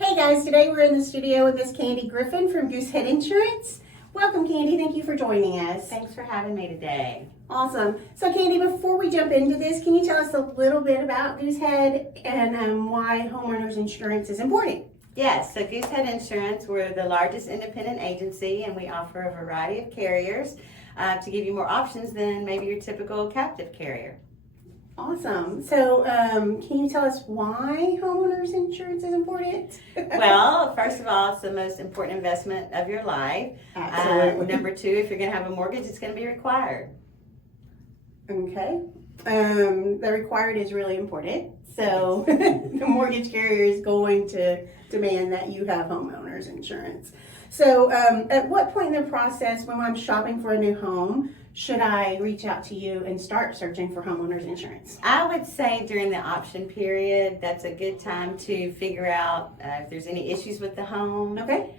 Hey guys, today we're in the studio with Miss Candy Griffin from Goosehead Insurance. Welcome, Candy. Thank you for joining us. Thanks for having me today. Awesome. So, Candy, before we jump into this, can you tell us a little bit about Goosehead and why homeowners insurance is important? Yes, so Goosehead Insurance, we're the largest independent agency, and we offer a variety of carriers to give you more options than maybe your typical captive carrier. Awesome. So, can you tell us why homeowners insurance is important? Well, first of all, it's the most important investment of your life. Absolutely. Number two, if you're going to have a mortgage, it's going to be required. Okay. The required is really important. So the mortgage carrier is going to demand that you have homeowners insurance. So at what point in the process when I'm shopping for a new home should I reach out to you and start searching for homeowners insurance? I would say during the option period, that's a good time to figure out if there's any issues with the home. Okay.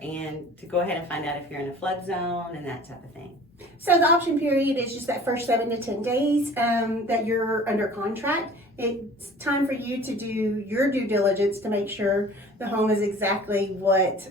And to go ahead and find out if you're in a flood zone and that type of thing. So the option period is just that first 7 to 10 days that you're under contract. It's time for you to do your due diligence to make sure the home is exactly what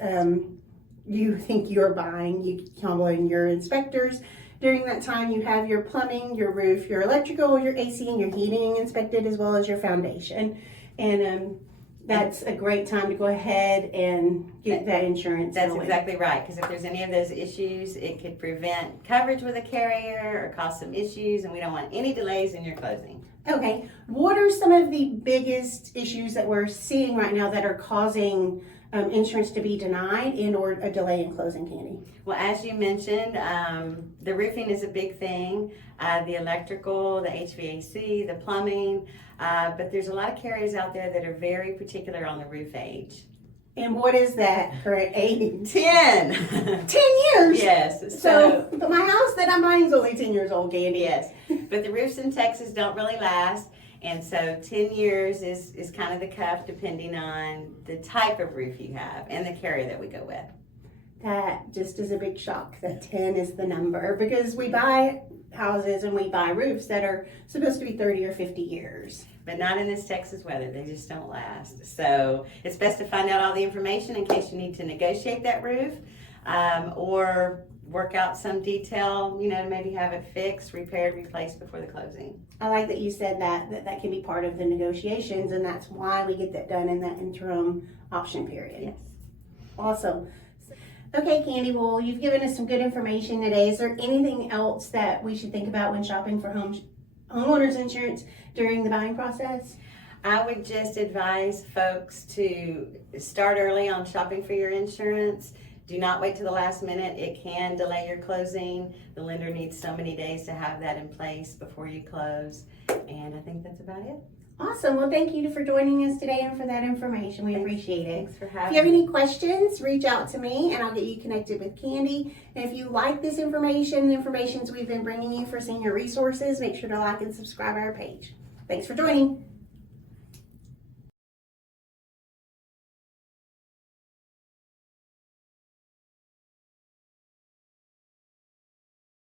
you think you're buying. You call in your inspectors. During that time, you have your plumbing, your roof, your electrical, your AC, and your heating inspected, as well as your foundation. And that's a great time to go ahead and get that insurance. That's going. exactly right, because if there's any of those issues, it could prevent coverage with a carrier or cause some issues, and we don't want any delays in your closing. Okay, what are some of the biggest issues that we're seeing right now that are causing insurance to be denied and or a delay in closing, Candy? Well, as you mentioned, the roofing is a big thing, the electrical, the HVAC, the plumbing, but there's a lot of carriers out there that are very particular on the roof age. And what is that current age? 10. 10 years? Yes. So, but my house that I'm buying is only 10 years old, Candy. Yes, but the roofs in Texas don't really last. And so 10 years is kind of the cuff depending on the type of roof you have and the carrier that we go with. That just is a big shock that 10 is the number, because we buy houses and we buy roofs that are supposed to be 30 or 50 years. But not in this Texas weather. They just don't last. So it's best to find out all the information in case you need to negotiate that roof or work out some detail, to maybe have it fixed, repaired, replaced before the closing. I like that you said that can be part of the negotiations, and that's why we get that done in that interim option period. Yes. Awesome. Okay, Candy, well, you've given us some good information today. Is there anything else that we should think about when shopping for homeowners insurance during the buying process? I would just advise folks to start early on shopping for your insurance. Do not wait till the last minute. It can delay your closing. The lender needs so many days to have that in place before you close. And I think that's about it. Awesome. Well, thank you for joining us today and for that information. We appreciate it. Thanks for If having you have me. any questions, reach out to me and I'll get you connected with Candy. And if you like this information, the information we've been bringing you for senior resources, make sure to like and subscribe our page. Thanks for joining.